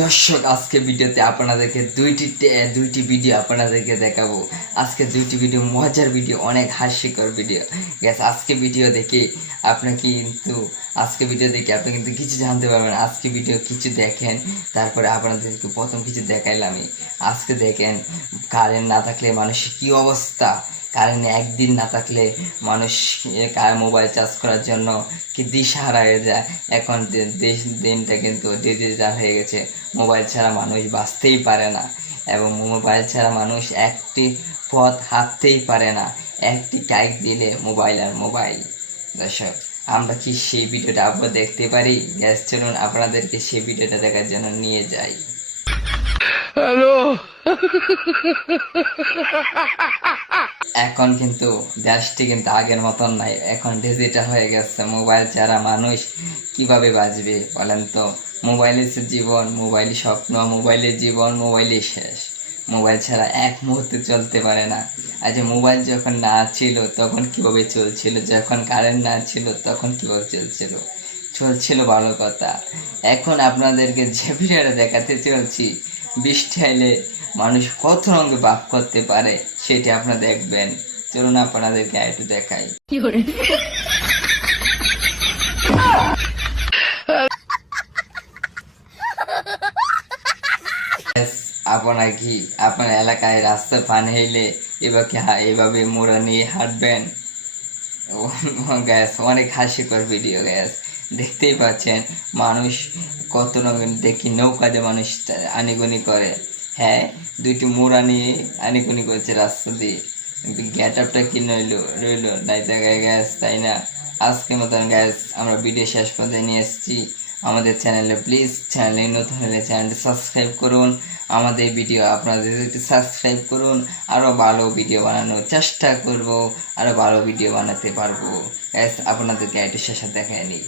দর্শক, আজকে ভিডিওতে আপনাদেরকে দুইটি ভিডিও আপনাদেরকে দেখাবো। আজকে দুইটি ভিডিও মজার ভিডিও, অনেক হাস্যকর ভিডিও। আজকে ভিডিও দেখে আপনি কিন্তু কিছু জানতে পারবেন। আজকে ভিডিও কিছু দেখেন, তারপরে আপনাদেরকে প্রথম কিছু দেখাইলামই। আজকে দেখেন, কারেন্ট না থাকলে মানুষের কি অবস্থা। কারেন্ট একদিন না থাকলে মানুষ মোবাইল চার্জ করার জন্য কি দিশাহারা হয়ে যায়। এখন দিনটা কিন্তু ডিজিটাল হয়ে গেছে। মোবাইল ছাড়া মানুষ বাঁচতেই পারে না, এবং মোবাইল ছাড়া মানুষ একটি পথ হাঁটতেই পারে না। একটি টাইপ দিলে মোবাইল আর মোবাইল। দর্শক, আমরা কি সেই ভিডিওটা আবার দেখতে পারি? চলুন আপনাদেরকে সেই ভিডিওটা দেখার জন্য নিয়ে যাই। হ্যালো। এখন কিন্তু দেশটি কিন্তু আগের মতন নাই, এখন ডিজিটাল হয়ে গেছে। মোবাইল ছাড়া মানুষ কিভাবে বাঁচবে বলেন তো? মোবাইলের জীবন, মোবাইল স্বপ্ন, মোবাইলের জীবন, মোবাইলই শেষ। মোবাইল ছাড়া এক মুহূর্তে চলতে পারে না। আচ্ছা, মোবাইল যখন না ছিল তখন কিভাবে চলছিল? যখন কারেন্ট না ছিল তখন কিভাবে চলছিল ভালো কথা। এখন আপনাদেরকে যে ভিডিওটা দেখাতে চলছি, বৃষ্টি এলে মানুষ কত রঙে ভাগ করতে পারে সেটি আপনারা দেখবেন। চলুন আপনাদেরকে একটু দেখাই। আপনার এলাকায় রাস্তা পানি হইলে এভাবে মোড়া নিয়ে হাঁটবেন? অনেক হাস্যকর ভিডিও। দেখতেই পাচ্ছেন মানুষ কত রঙের। দেখি নৌকাতে মানুষ আনিগুনি করে। হ্যাঁ, দুইটি মোড়া নিয়ে আনিগুনি করছে রাস্তা দিয়ে। গেট আপটা কি রইল নাই দেখায় তাই না? আজকের মতন আমরা ভিডিও শেষ পর্যন্ত নিয়ে এসেছি। আমাদের চ্যানেলে প্লিজ, চ্যানেলে নতুন হলে চ্যানেলটি সাবস্ক্রাইব করুন। আমাদের ভিডিও আপনাদের সাবস্ক্রাইব করুন। আরো ভালো ভিডিও বানানোর চেষ্টা করব, আরো ভালো ভিডিও বানাতে পারবো। আপনাদেরকে একটু শেষে দেখায় নিই।